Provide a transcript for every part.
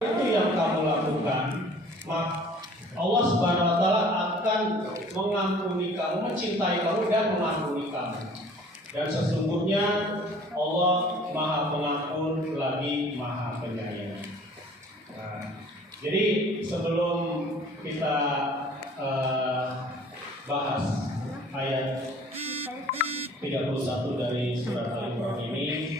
itu yang kamu lakukan, maka Allah Subhanahu wa taala akan mengampuni kamu, mencintai kamu dan mengampuni kamu. Dan sesungguhnya Allah Maha Pengampun lagi Maha Penyayang. Nah, jadi sebelum kita bahas ayat 31 dari surat Al-Imran ini,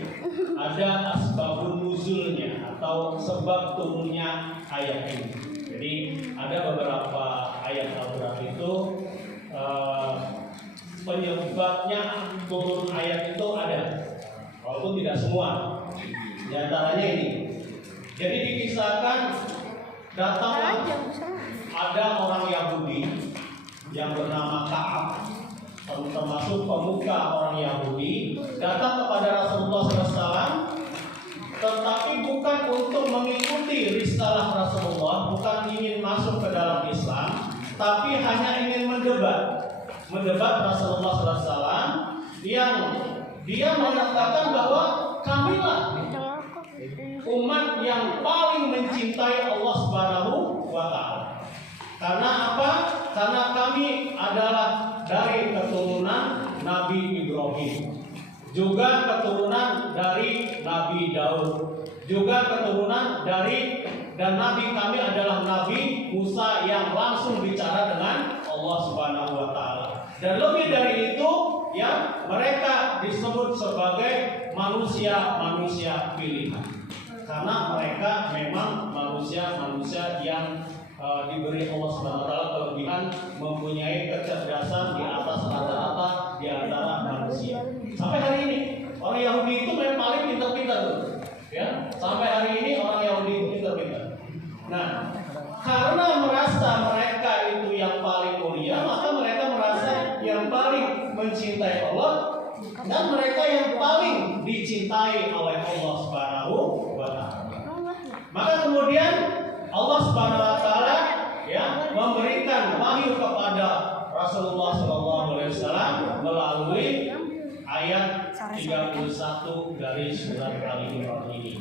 ada asbabun nuzulnya atau sebab turunnya ayat ini. Jadi ada beberapa ayat Al-Quran itu penyebabnya turun ayat itu ada, walaupun tidak semua. Di antaranya ini. Jadi dikisahkan datang ada orang Yahudi yang bernama Ka'ab, termasuk pemuka orang Yahudi, datang kepada Rasulullah SAW, tetapi bukan untuk mengikuti risalah Rasulullah, bukan ingin masuk ke dalam Islam, tapi hanya ingin mendebat Rasulullah SAW, yang dia mengatakan bahwa kamilah umat yang paling mencintai Allah Subhanahu wa Ta'ala. Karena apa? Karena kami adalah dari keturunan Nabi Ibrahim, juga keturunan dari Nabi Daud, juga keturunan dari, dan Nabi kami adalah Nabi Musa yang langsung bicara dengan Allah Subhanahu wa Ta'ala. Dan lebih dari itu, ya, mereka disebut sebagai manusia pilihan, karena mereka memang manusia yang diberi Allah Subhanahu wa Ta'ala kelebihan, mempunyai kecerdasan di atas rata-rata di antara manusia. Sampai hari ini orang Yahudi itu memang paling pintar-pintar, ya. Sampai hari ini orang Yahudi itu pintar-pintar. Nah, karena merasa mereka itu yang paling mulia, maka mereka merasa yang paling mencintai Allah, dan mereka yang paling dicintai oleh Allah Subhanahu wa Ta'ala. Maka kemudian Allah Subhanahu wa Ta'ala, ya, memberikan wahyu kepada Rasulullah SAW melalui ayat 31 dari surat Al-Imran ini,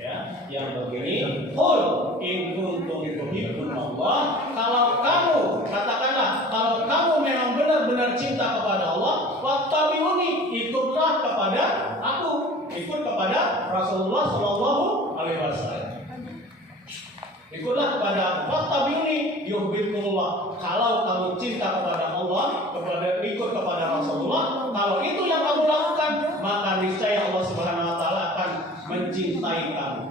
ya, yang begini: Qul in kuntum tuhibbunallah, kalau kamu, katakanlah, kalau kamu memang benar-benar cinta kepada Allah, wattabi'uni, ikutlah kepada aku, ikut kepada Rasulullah SAW. Ikutlah kepada wattabi'uni yuhibbukumullah. Kalau kamu cinta kepada Allah, ikut kepada Rasulullah, kalau itu yang kamu lakukan, maka niscaya Allah Subhanahu wa Ta'ala akan mencintai kamu.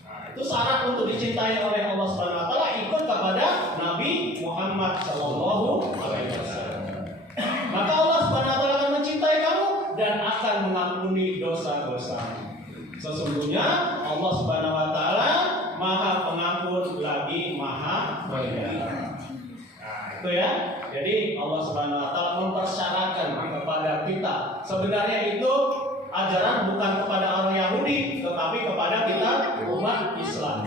Nah, itu syarat untuk dicintai oleh Allah Subhanahu wa Ta'ala, ikut kepada Nabi Muhammad sallallahu alaihi wasallam. Maka Allah Subhanahu wa Ta'ala akan mencintai kamu dan akan mengampuni dosa-dosamu. Sesungguhnya Allah Subhanahu wa Ta'ala Maha Pengampun lagi Maha Penyayang. Nah, itu ya. Jadi Allah Subhanahu wa Ta'ala mempersyaratkan kepada kita. Sebenarnya itu ajaran bukan kepada orang Yahudi, tetapi kepada kita umat Islam.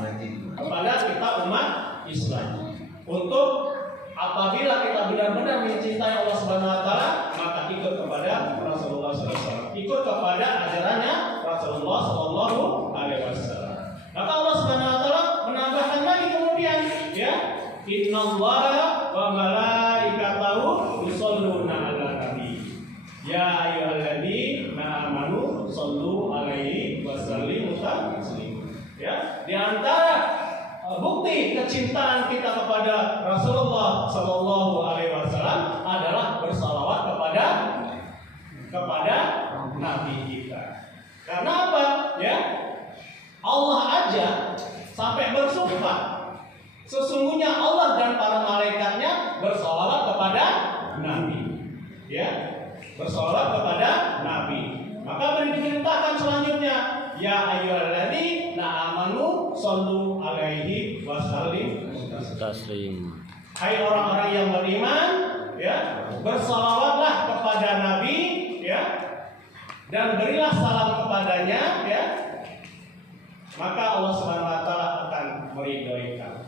Kepada kita umat Islam. Untuk apabila kita benar-benar mencintai Allah Subhanahu wa Ta'ala, maka ikut kepada Rasulullah SAW. Ikut kepada ajarannya Rasulullah SAW. Maka Allah Subhanahu wa Ta'ala menambahkan lagi kemudian, ya, innallaha wa malaikatahu yusholluna 'alan nabi ya ayyuhalladzina amanu shollu 'alaihi wa sallimu taslima. Ya, di antara bukti kecintaan kita kepada Rasulullah sallallahu alaihi wasallam adalah bersalawat kepada nabi kita. Karena apa? Ya, Allah aja sampai bersumpah, sesungguhnya Allah dan para malaikatnya bersalawat kepada Nabi, ya, bersalawat kepada Nabi. Maka diperintahkan selanjutnya, ya ayyuhalladzina amanu shollu alaihi wasallimu taslim. Hai orang-orang yang beriman, ya, bersalawatlah kepada Nabi, ya, dan berilah salam kepadanya, ya. Maka Allah Subhanahu wa Ta'ala akan meridhoi kamu.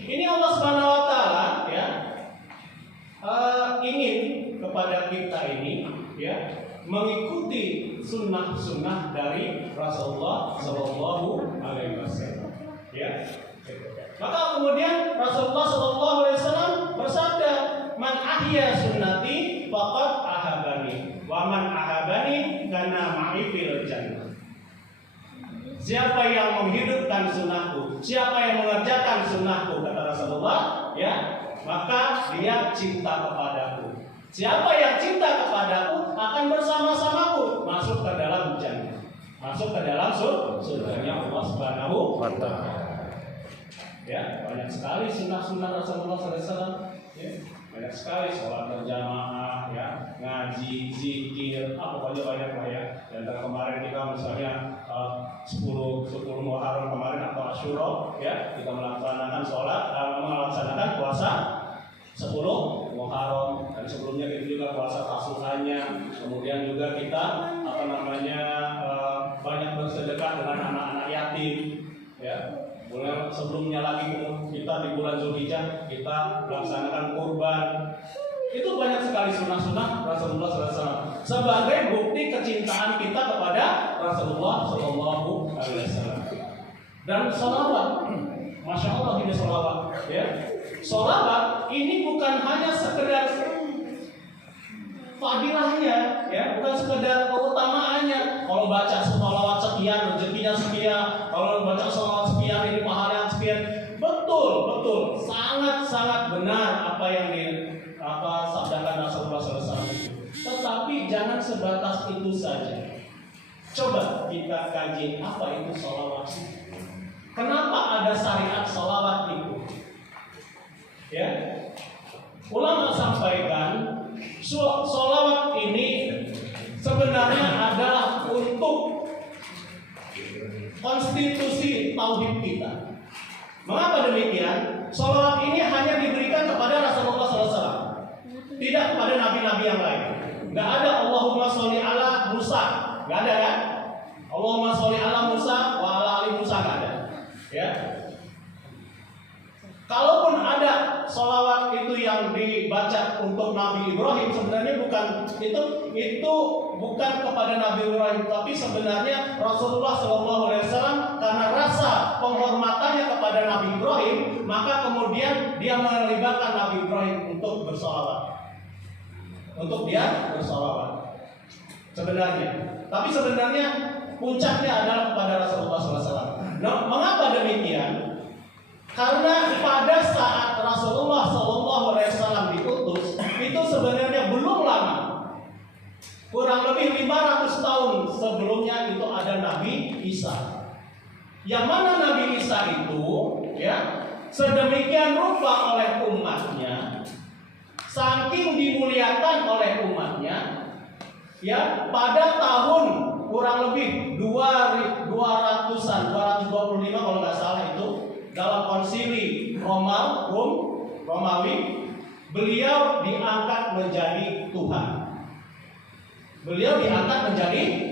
Ini Allah Subhanahu wa Ta'ala, ya, ingin kepada kita ini, ya, mengikuti sunnah-sunnah dari Rasulullah Sallallahu Alaihi Wasallam. Ya, ahya sunnati faqad ahabani wa man ahabani kana ma'i fil jannah. Siapa yang menghidupkan sunnahku, siapa yang mengerjakan sunnahku, kata Rasulullah, ya, maka dia cinta kepadaku. Siapa yang cinta kepadaku akan bersama-samaku masuk ke dalam jannah, masuk ke dalam surganya Allah Subhanahu wa Ta'ala. Ya, banyak sekali sunnah-sunnah Rasulullah SAW. Ya, banyak sekali sholat berjamaah, ya, ngaji, zikir, pokoknya banyak lah ya. Dan kemarin kita misalnya 10 Muharram kemarin atau Asyura, ya, kita melaksanakan melaksanakan puasa 10 Muharram, dan sebelumnya kita juga puasa Tasu'anya. Kemudian juga kita banyak bersedekah dengan anak-anak yatim, ya. Bulan sebelumnya lagi kita di bulan Zulhijjah kita melaksanakan kurban. Itu banyak sekali sunnah-sunnah Rasulullah SAW sebagai bukti kecintaan kita kepada Rasulullah SAW. Dan sholawat, masya Allah ini sholawat, ya. Sholawat ini bukan hanya sekedar fadilahnya, ya, bukan sekedar keutamaannya. Kalau baca sholawat sekian rezekinya sekian, kalau baca sholawat sekian ini pahalanya sekian. Betul, sangat benar apa yang sabdakan Rasulullah SAW. Tetapi jangan sebatas itu saja. Coba kita kaji apa itu sholawat. Kenapa ada syariat sholawat itu? Ya, ulama sampaikan sholawat ini sebenarnya adalah untuk konstitusi tauhid kita. Mengapa demikian? Sholawat ini hanya diberikan kepada Rasulullah SAW, tidak kepada nabi-nabi yang lain. Nggak ada Allahumma sholli ala Musa, nggak ada kan? Allahumma sholli ala Musa wa ala ali Musa, nggak ada. Ya. Kalaupun ada sholawat itu yang dibaca untuk Nabi Ibrahim, sebenarnya itu bukan kepada Nabi Ibrahim, tapi sebenarnya Rasulullah SAW karena rasa penghormatannya kepada Nabi Ibrahim, maka kemudian dia melibatkan Nabi Ibrahim untuk bersolawat, untuk dia bersolawat. Tapi sebenarnya puncaknya adalah kepada Rasulullah SAW. Nah, mengapa demikian? Karena pada saat Rasulullah SAW diutus, itu sebenarnya belum lama. Kurang lebih 500 tahun sebelumnya itu ada Nabi Isa. Yang mana Nabi Isa itu, ya, sedemikian rupa oleh umatnya, saking dimuliakan oleh umatnya, ya, pada tahun kurang lebih 225 kalau nggak salah itu, dalam konsili Romawi, beliau diangkat menjadi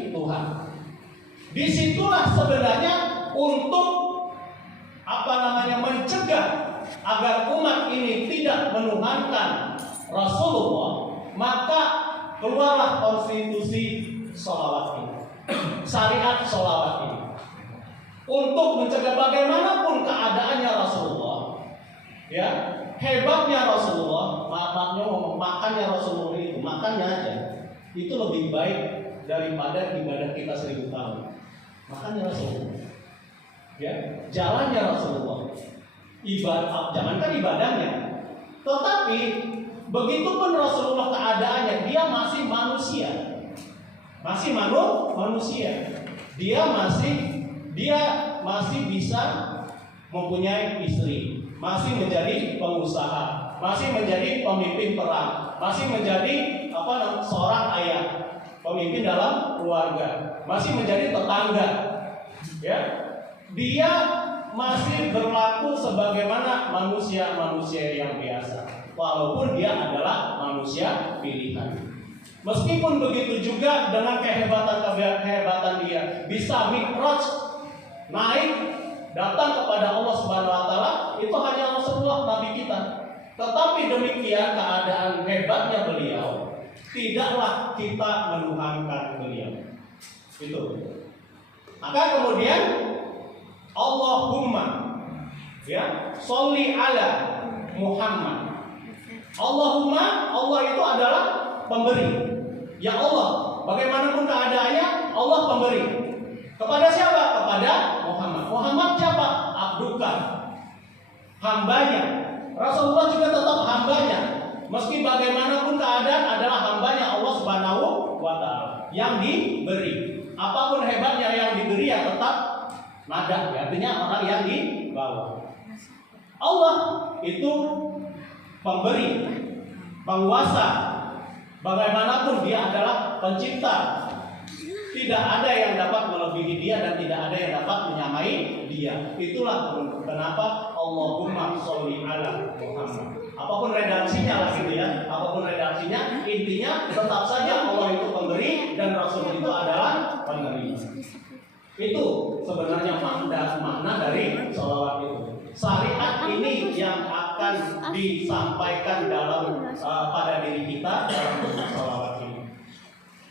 Tuhan. Disitulah sebenarnya untuk mencegah agar umat ini tidak menuhankan Rasulullah, maka keluarlah konstitusi sholawat ini, syariat sholawat ini. Untuk mencegah bagaimanapun keadaannya Rasulullah, ya, hebatnya Rasulullah, makannya Rasulullah itu, makannya aja itu lebih baik daripada ibadah kita 1000 tahun. Makannya Rasulullah, ya, jalannya Rasulullah, jangankan ibadahnya, tetapi begitupun Rasulullah keadaannya, dia masih manusia, dia masih bisa mempunyai istri, masih menjadi pengusaha, masih menjadi pemimpin perang, masih menjadi seorang ayah, pemimpin dalam keluarga, masih menjadi tetangga. Ya, dia masih berlaku sebagaimana manusia yang biasa, walaupun dia adalah manusia pilihan. Meskipun begitu juga dengan kehebatan dia bisa mi'raj, naik datang kepada Allah Subhanahu wa Ta'ala, itu hanya Rasulullah Nabi kita. Tetapi demikian keadaan hebatnya beliau, tidaklah kita menuhankan beliau. Itu. Maka kemudian Allahumma, ya, sholli ala Muhammad. Allahumma, Allah itu adalah pemberi. Ya Allah, bagaimanapun keadaannya, Allah pemberi. Kepada siapa? Kepada Muhammad. Muhammad siapa? Abduka, hambanya. Rasulullah juga tetap hambanya. Meski bagaimanapun keadaan adalah hambanya Allah Subhanahu wa Ta'ala yang diberi. Apapun hebatnya yang diberi ya tetap nada, artinya orang yang dibawa. Allah itu pemberi, penguasa. Bagaimanapun dia adalah pencipta. Tidak ada yang dapat melebihi dia dan tidak ada yang dapat menyamai dia. Itulah kenapa Allahumma sholli ala Muhammad. Apapun redaksinya lah gitu ya. Apapun redaksinya, intinya tetap saja Allah itu pemberi dan Rasul itu adalah penerima. Itu sebenarnya makna dari sholawat itu. Syariat ini yang akan disampaikan dalam pada diri kita dalam bentuk sholawat ini.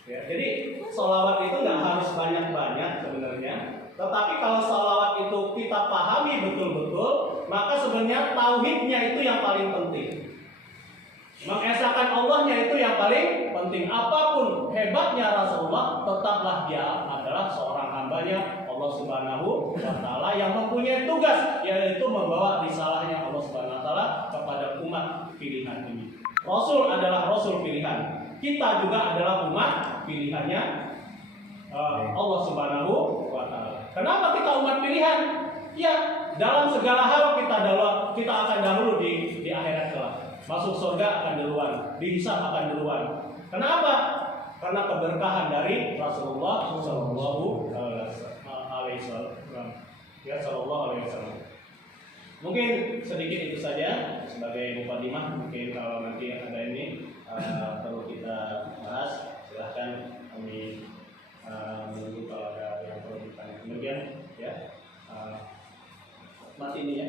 Ya, jadi sholawat itu nggak harus banyak-banyak sebenarnya. Tetapi kalau sholawat itu kita pahami betul-betul, maka sebenarnya tauhidnya itu yang paling penting. Mengesahkan Allahnya itu yang paling penting. Apapun hebatnya Rasulullah, tetaplah dia adalah seorang hambanya Allah Subhanahu wa Ta'ala yang mempunyai tugas, yaitu membawa risalahnya Allah Subhanahu wa Ta'ala kepada umat pilihan ini. Rasul adalah Rasul pilihan. Kita juga adalah umat pilihannya Allah Subhanahu wa Ta'ala. Kenapa kita umat pilihan? Ya, dalam segala hal kita akan dahulu di akhirat kelak. Masuk surga akan duluan, dihisab akan duluan. Kenapa? Karena keberkahan dari Rasulullah Sallallahu Alaihi Wasallam. Ya, Sallallahu Alaihi Wasallam. Mungkin sedikit itu saja sebagai mukadimah. Mungkin kalau nanti ada ini perlu kita bahas, silahkan kami menunggu kalau ada yang perlu ditanya. Kemudian ya mati ini ya.